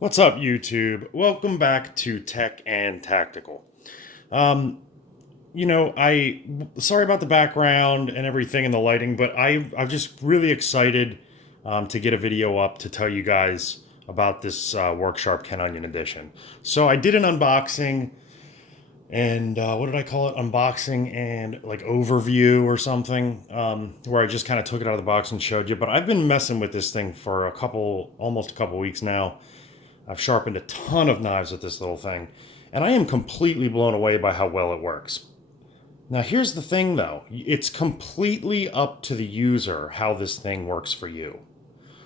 What's up, YouTube? Welcome back to Tech and Tactical. Um, sorry about the background and everything and the lighting, but I'm just really excited to get a video up to tell you guys about this Worksharp Ken Onion edition. So I did an unboxing and what did I call it? Unboxing and like overview or something, where I just kind of took it out of the box and showed you. But I've been messing with this thing for almost a couple weeks now. I've sharpened a ton of knives with this little thing, and I am completely blown away by how well it works. Now, here's the thing though, it's completely up to the user how this thing works for you.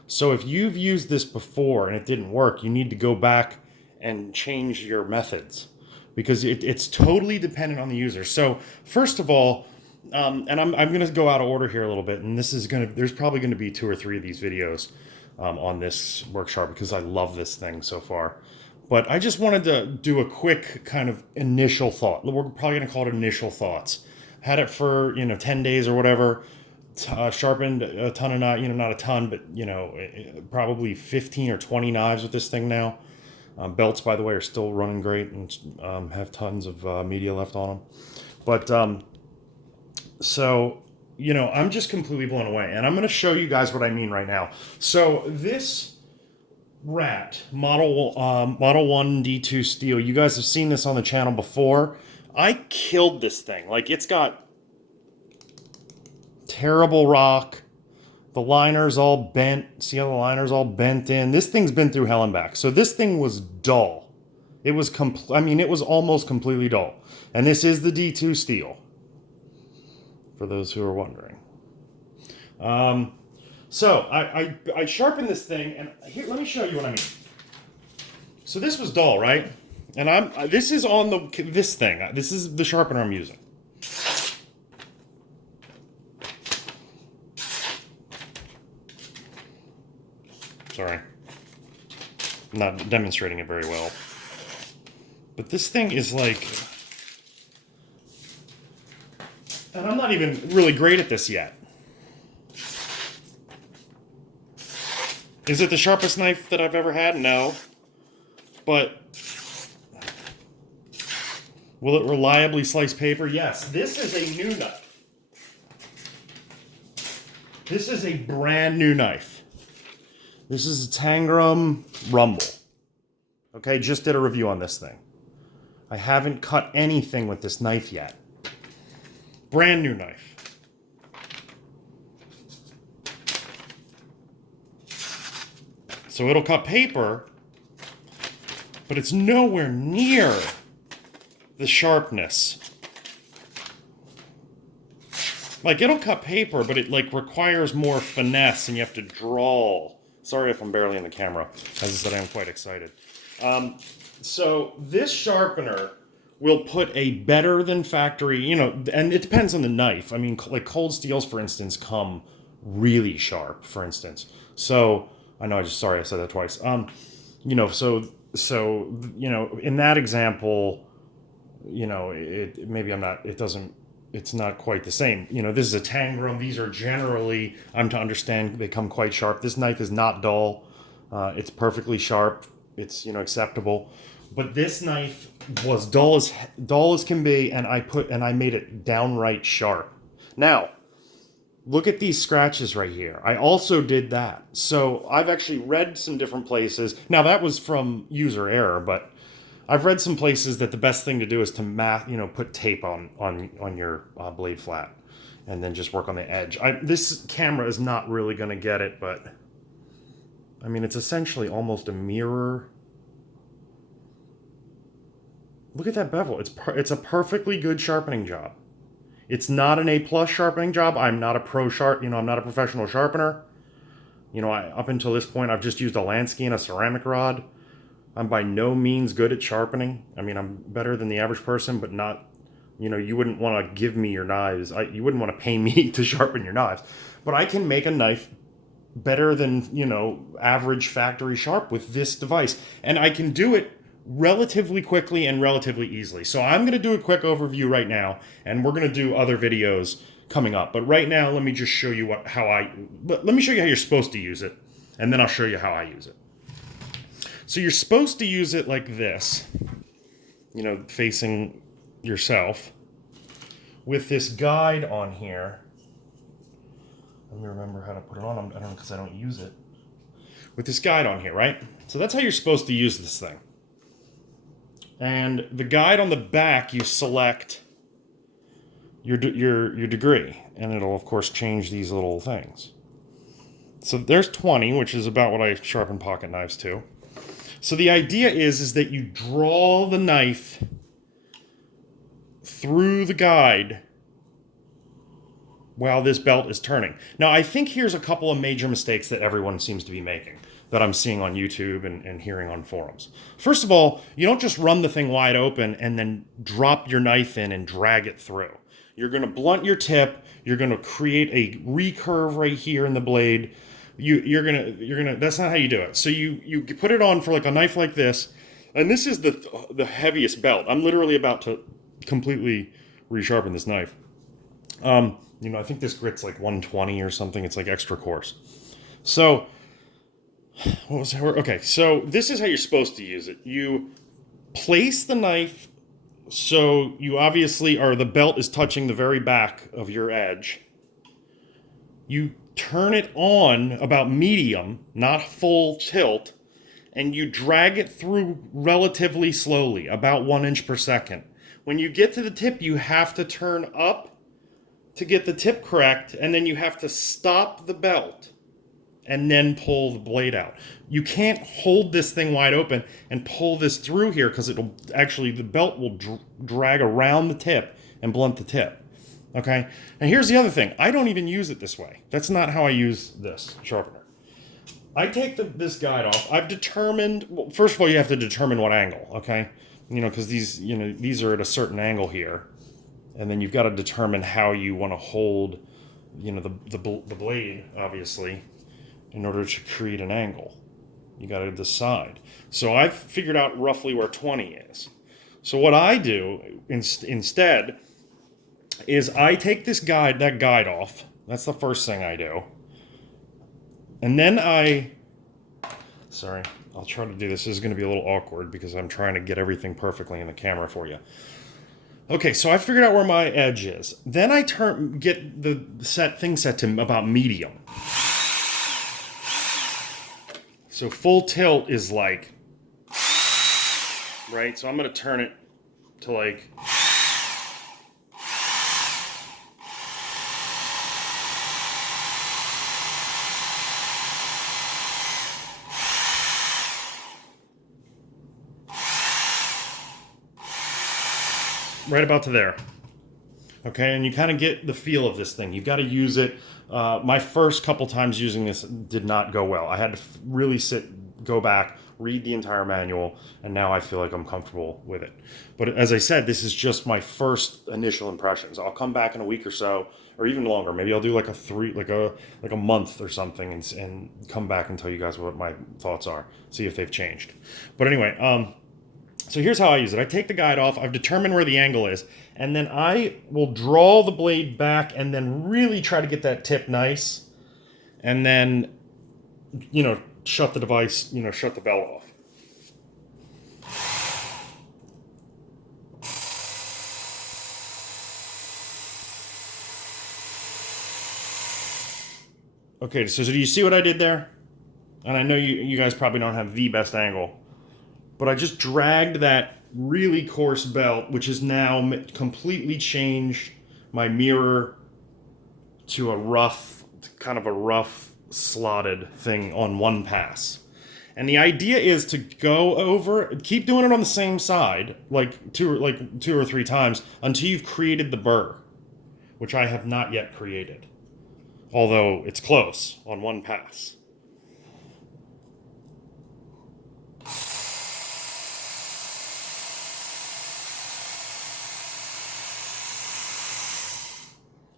So if you've used this before and it didn't work, you need to go back and change your methods because it's totally dependent on the user. So, first of all, and I'm going to go out of order here a little bit, and there's probably going to be 2 or 3 of these videos on this Worksharp because I love this thing so far. But I just wanted to do a quick kind of initial thought. We're probably going to call it initial thoughts. Had it for 10 days or whatever. Sharpened a ton of knives, not a ton, but probably 15 or 20 knives with this thing now. Belts, by the way, are still running great and have tons of media left on them. But I'm just completely blown away, and I'm going to show you guys what I mean right now. So this rat Model 1 D2 steel, you guys have seen this on the channel before. I killed this thing. Like, it's got terrible rock. The liner's all bent. See how the liner's all bent in? This thing's been through hell and back. So this thing was dull. It was it was almost completely dull. And this is the D2 steel, for those who are wondering. So I sharpened this thing, and here, let me show you what I mean. So this was dull, right? And this is on this thing. This is the sharpener I'm using. Sorry. I'm not demonstrating it very well. But this thing is like... And I'm not even really great at this yet. Is it the sharpest knife that I've ever had? No. But... will it reliably slice paper? Yes. This is a new knife. This is a brand new knife. This is a Tangram Rumble. Okay, just did a review on this thing. I haven't cut anything with this knife yet. Brand new knife. So it'll cut paper, but it's nowhere near the sharpness. Like, it'll cut paper, but it requires more finesse, and you have to draw. Sorry if I'm barely in the camera. As I said, I'm quite excited. So this sharpener will put a better than factory, and it depends on the knife. I mean, like cold steels, for instance, come really sharp, for instance. So, I said that twice. In that example, it's not quite the same. This is a Tangram. These are generally, I'm to understand, they come quite sharp. This knife is not dull. It's perfectly sharp. It's, acceptable. But this knife was dull as can be, and I made it downright sharp. Now, look at these scratches right here. I also did that. So I've actually read some different places. Now, that was from user error, but I've read some places that the best thing to do is to put tape on your blade flat, and then just work on the edge. This camera is not really going to get it, but I mean, it's essentially almost a mirror. Look at that bevel. It's a perfectly good sharpening job. It's not an A+ sharpening job. I'm not a I'm not a professional sharpener. Up until this point, I've just used a Lansky and a ceramic rod. I'm by no means good at sharpening. I mean, I'm better than the average person, but not, you wouldn't want to give me your knives. You wouldn't want to pay me to sharpen your knives. But I can make a knife better than, average factory sharp with this device. And I can do it relatively quickly and relatively easily. So I'm going to do a quick overview right now, and we're going to do other videos coming up. But right now, let me just show you let me show you how you're supposed to use it, and then I'll show you how I use it. So you're supposed to use it like this, you know, facing yourself, with this guide on here. Let me remember how to put it on. I don't know because I don't use it. With this guide on here, right? So that's how you're supposed to use this thing. And the guide on the back, you select your degree, and it'll of course change these little things. So there's 20, which is about what I sharpen pocket knives to. So the idea is that you draw the knife through the guide while this belt is turning. Now, I think here's a couple of major mistakes that everyone seems to be making that I'm seeing on YouTube and hearing on forums. First of all, you don't just run the thing wide open and then drop your knife in and drag it through. You're going to blunt your tip. You're going to create a recurve right here in the blade. You're gonna. That's not how you do it. So you put it on for like a knife like this, and this is the heaviest belt. I'm literally about to completely resharpen this knife. You know, I think this grit's like 120 or something. It's like extra coarse. So, what was that word? Okay, so this is how you're supposed to use it. You place the knife so you obviously the belt is touching the very back of your edge. You turn it on about medium, not full tilt, and you drag it through relatively slowly, about 1 inch per second. When you get to the tip, you have to turn up to get the tip correct, and then you have to stop the belt and then pull the blade out. You can't hold this thing wide open and pull this through here because it'll actually, the belt will drag around the tip and blunt the tip. Okay? And here's the other thing. I don't even use it this way. That's not how I use this sharpener. I take this guide off. I've determined, well, first of all, you have to determine what angle, okay? You know, because these are at a certain angle here. And then you've got to determine how you want to hold, you know, the blade, obviously, in order to create an angle. You got to decide. So I've figured out roughly where 20 is. So what I do instead is I take that guide off. That's the first thing I do. And then sorry, I'll try to do this. This is going to be a little awkward because I'm trying to get everything perfectly in the camera for you. Okay, so I figured out where my edge is. Then I get the thing set to about medium. So full tilt is like, right? So I'm going to turn it to like, right about to there. Okay, and you kind of get the feel of this thing. You've got to use it. My first couple times using this did not go well. I had to really go back, read the entire manual, and now I feel like I'm comfortable with it. But as I said, this is just my first initial impressions. I'll come back in a week or so, or even longer. Maybe I'll do like a month or something, and come back and tell you guys what my thoughts are. See if they've changed. But anyway, so here's how I use it. I take the guide off. I've determined where the angle is. And then I will draw the blade back and then really try to get that tip nice. And then, you know, shut the device, you know, shut the belt off. Okay, so do you see what I did there? And I know you guys probably don't have the best angle. But I just dragged that really coarse belt, which has now completely changed my mirror to kind of a rough slotted thing on one pass. And the idea is to go over, keep doing it on the same side, like two or three times until you've created the burr, which I have not yet created, although it's close on one pass.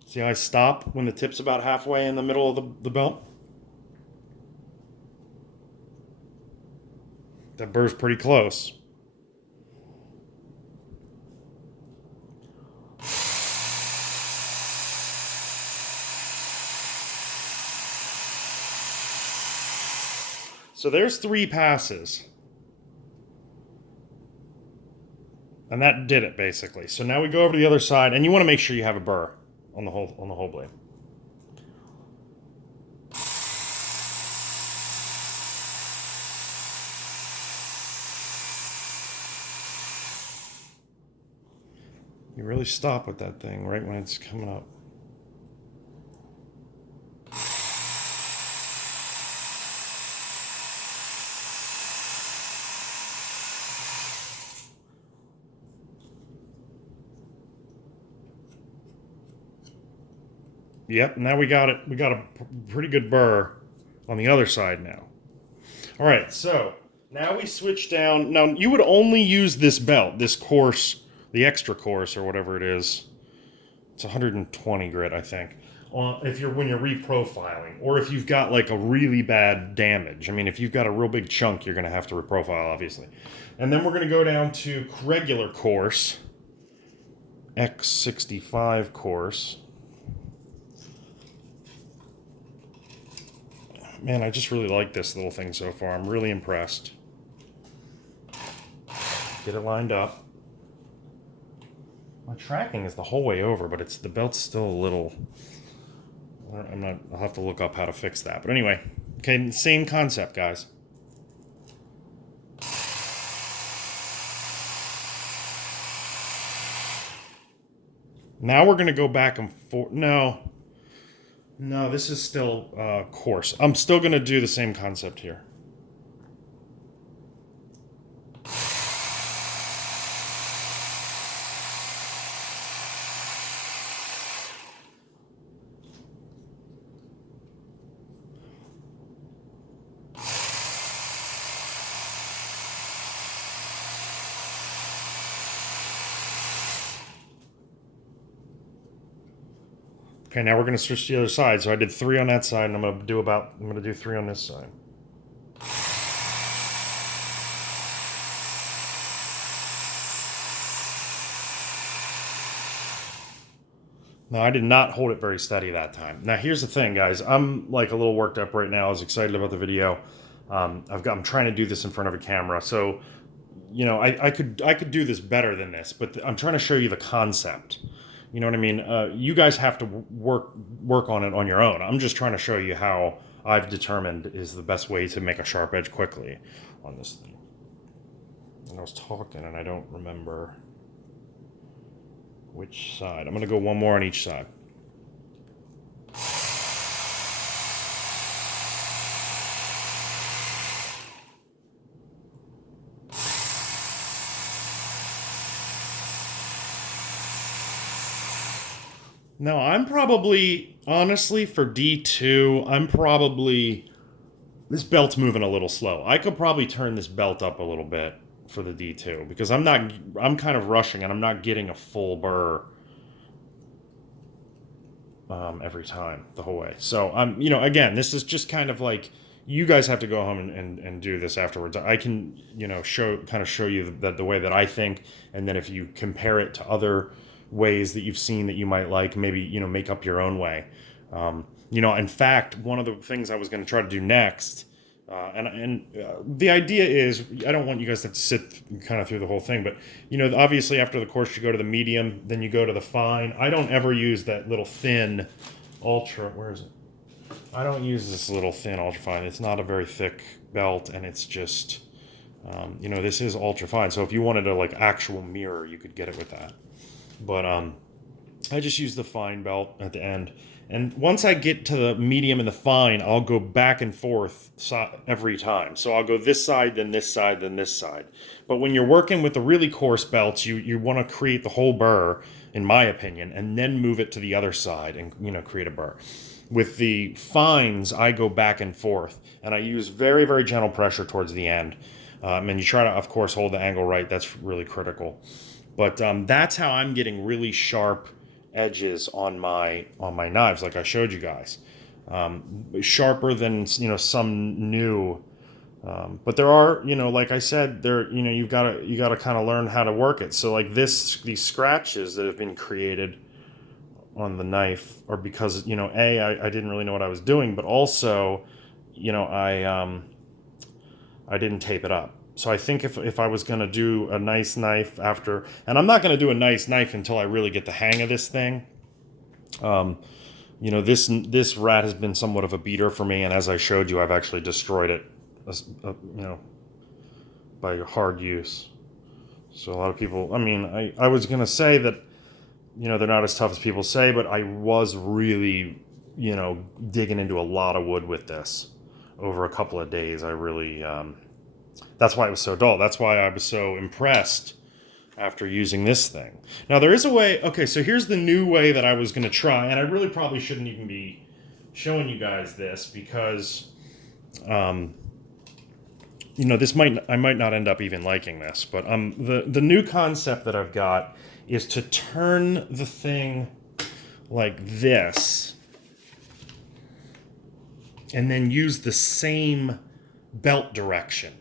See how I stop when the tip's about halfway in the middle of the belt? That burr's pretty close. So there's 3 passes. And that did it basically. So now we go over to the other side, and you want to make sure you have a burr on the whole blade. You really stop with that thing right when it's coming up. Yep, now we got it. We got a pretty good burr on the other side now. All right, so now we switch down. Now you would only use this belt, this coarse, the extra coarse or whatever it is. It's 120 grit, I think. If you're when you're reprofiling, or if you've got like a really bad damage. I mean, if you've got a real big chunk, you're going to have to reprofile, obviously. And then we're going to go down to regular coarse, X65 coarse. Man, I just really like this little thing so far. I'm really impressed. Get it lined up. My tracking is the whole way over, but the belt's still a little... I'll have to look up how to fix that. But anyway, okay, same concept, guys. Now we're going to go back and forth. No, this is still coarse. I'm still going to do the same concept here. Okay, now we're going to switch to the other side. So I did 3 on that side, and I'm going to do 3 on this side. Now, I did not hold it very steady that time. Now, here's the thing, guys. I'm like a little worked up right now. I was excited about the video. I'm trying to do this in front of a camera, so you know I could do this better than this, but I'm trying to show you the concept. You know what I mean? You guys have to work on it on your own. I'm just trying to show you how I've determined is the best way to make a sharp edge quickly on this thing. And I was talking, and I don't remember which side. I'm going to go one more on each side. Now, I'm probably, honestly, for D2, this belt's moving a little slow. I could probably turn this belt up a little bit for the D2 because I'm kind of rushing and I'm not getting a full burr every time the whole way. So again, this is just kind of like, you guys have to go home and do this afterwards. I can, show you the way that I think, and then if you compare it to other ways that you've seen that you might like, maybe, make up your own way. In fact, one of the things I was going to try to do next, the idea is, I don't want you guys to have to sit kind of through the whole thing, but, obviously after the course, you go to the medium, then you go to the fine. I don't ever use that little thin ultra, where is it? I don't use this little thin ultra fine. It's not a very thick belt, and it's just, this is ultra fine. So if you wanted a like actual mirror, you could get it with that. But I just use the fine belt at the end. And once I get to the medium and the fine, I'll go back and forth every time. So I'll go this side, then this side, then this side. But when you're working with the really coarse belts, you want to create the whole burr, in my opinion, and then move it to the other side and, create a burr. With the fines, I go back and forth, and I use very, very gentle pressure towards the end. And you try to, of course, hold the angle right. That's really critical. But that's how I'm getting really sharp edges on my knives, like I showed you guys. Sharper than some new. But there are, like I said, there you gotta kind of learn how to work it. So like these scratches that have been created on the knife are because I didn't really know what I was doing, but also I didn't tape it up. So I think if I was going to do a nice knife after, and I'm not going to do a nice knife until I really get the hang of this thing. You know, this rat has been somewhat of a beater for me, and as I showed you, I've actually destroyed it, you know, by hard use. So a lot of people, I mean, I was going to say that, you know, they're not as tough as people say, but I was really, you know, digging into a lot of wood with this over a couple of days. I really, that's why it was so dull. That's why I was so impressed after using this thing. Now there is a way, okay, so here's the new way that I was going to try, and I really probably shouldn't even be showing you guys this because, you know, I might not end up even liking this, but the new concept that I've got is to turn the thing like this and then use the same belt direction.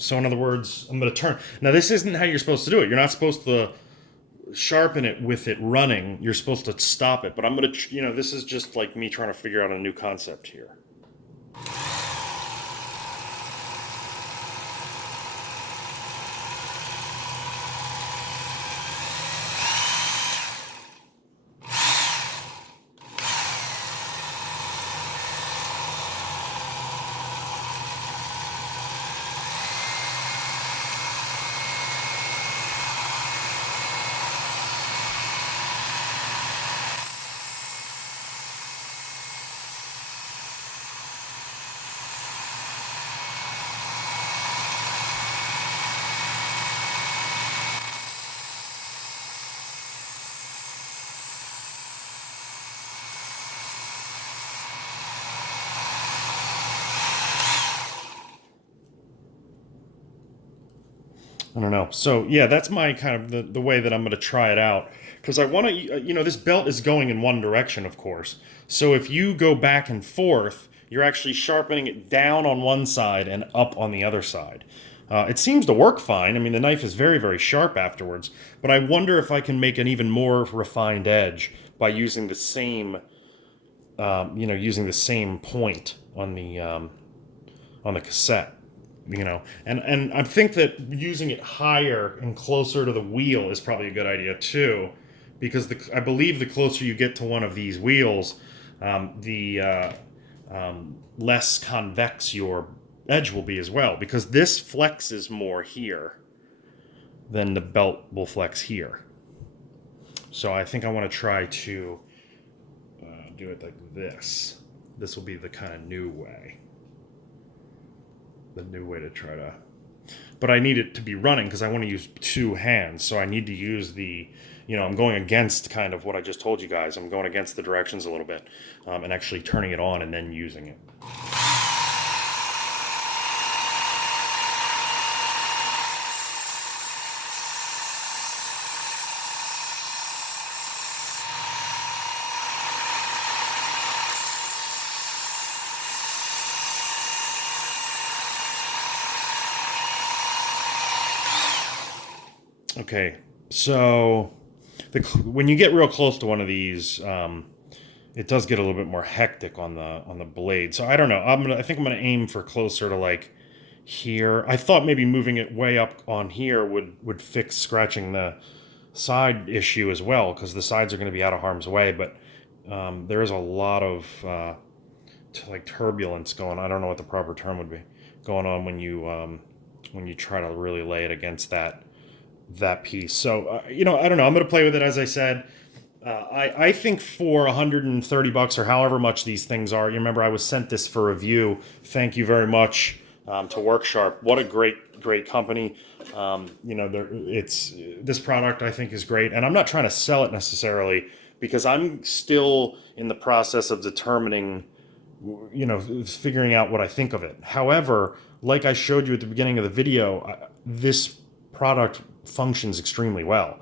So in other words, I'm going to turn. Now this isn't how you're supposed to do it. You're not supposed to sharpen it with it running. You're supposed to stop it. But I'm going to, you know, this is just like me trying to figure out a new concept here. I don't know. So yeah, that's my kind of the way that I'm going to try it out because I want to. You know, this belt is going in one direction, of course. So if you go back and forth, you're actually sharpening it down on one side and up on the other side. It seems to work fine. I mean, the knife is very, very sharp afterwards. But I wonder if I can make an even more refined edge by using the same, you know, using the same point on the cassette. You know, and I think that using it higher and closer to the wheel is probably a good idea too, because I believe the closer you get to one of these wheels, the less convex your edge will be as well, because this flexes more here than the belt will flex here. So I think I want to try to do it like this. This will be the kind of new way. The new way to try to, but I need it to be running because I want to use two hands, so I need to use the, you know, I'm going against kind of what I just told you guys. I'm going against the directions a little bit, and actually turning it on and then using it. Okay, so when you get real close to one of these, it does get a little bit more hectic on the blade. So I don't know. I think I'm gonna aim for closer to like here. I thought maybe moving it way up on here would fix scratching the side issue as well, because the sides are going to be out of harm's way. But there is a lot of like turbulence going. I don't know what the proper term would be going on when you try to really lay it against that piece. So you know, I don't know. I'm going to play with it, as I said. I think for $130 or however much these things are. You remember I was sent this for review. Thank you very much to Worksharp. What a great company. You know, this product I think is great, and I'm not trying to sell it necessarily because I'm still in the process of determining, you know, figuring out what I think of it. However, like I showed you at the beginning of the video, this product functions extremely well.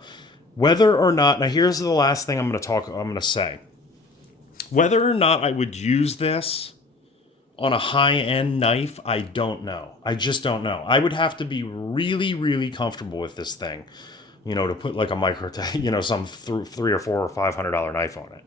Whether or not, now here's the last thing I'm going to say. Whether or not I would use this on a high-end knife, I don't know. I just don't know. I would have to be really, really comfortable with this thing, you know, to put like a micro, you know, some $300 or $400 or $500 knife on it.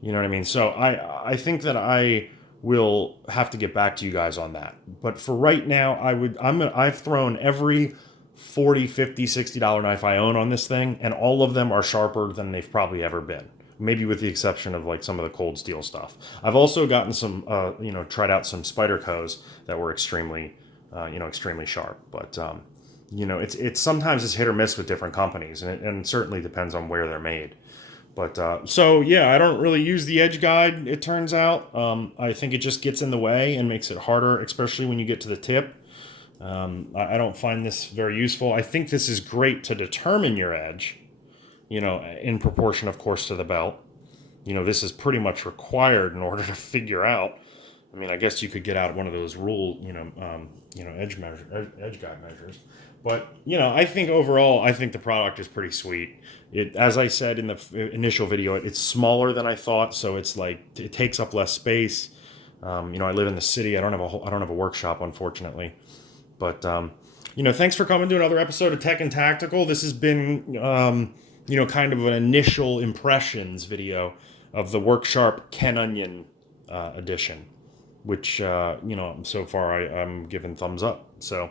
You know what I mean? So I think that I will have to get back to you guys on that. But for right now, I've thrown every $40, $50, $60 knife I own on this thing, and all of them are sharper than they've probably ever been. Maybe with the exception of like some of the cold steel stuff. I've also gotten some, tried out some Spydercos that were extremely, extremely sharp. But it's sometimes it's hit or miss with different companies, and it certainly depends on where they're made. But so yeah, I don't really use the edge guide, it turns out. I think it just gets in the way and makes it harder, especially when you get to the tip. I don't find this very useful. I think this is great to determine your edge, in proportion, of course, to the belt. This is pretty much required in order to figure out. I mean, I guess you could get out one of those edge guide measures. But I think overall, I think the product is pretty sweet. As I said in the initial video, it's smaller than I thought, so it's like it takes up less space. I live in the city. I don't have a workshop, unfortunately. But thanks for coming to another episode of Tech and Tactical. This has been kind of an initial impressions video of the WorkSharp Ken Onion edition, which so far I'm giving thumbs up. So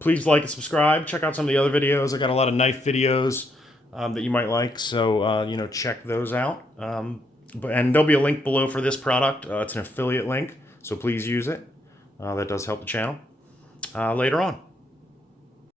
please like and subscribe. Check out some of the other videos. I got a lot of knife videos that you might like, so check those out. And there'll be a link below for this product. It's an affiliate link, so please use it. That does help the channel later on.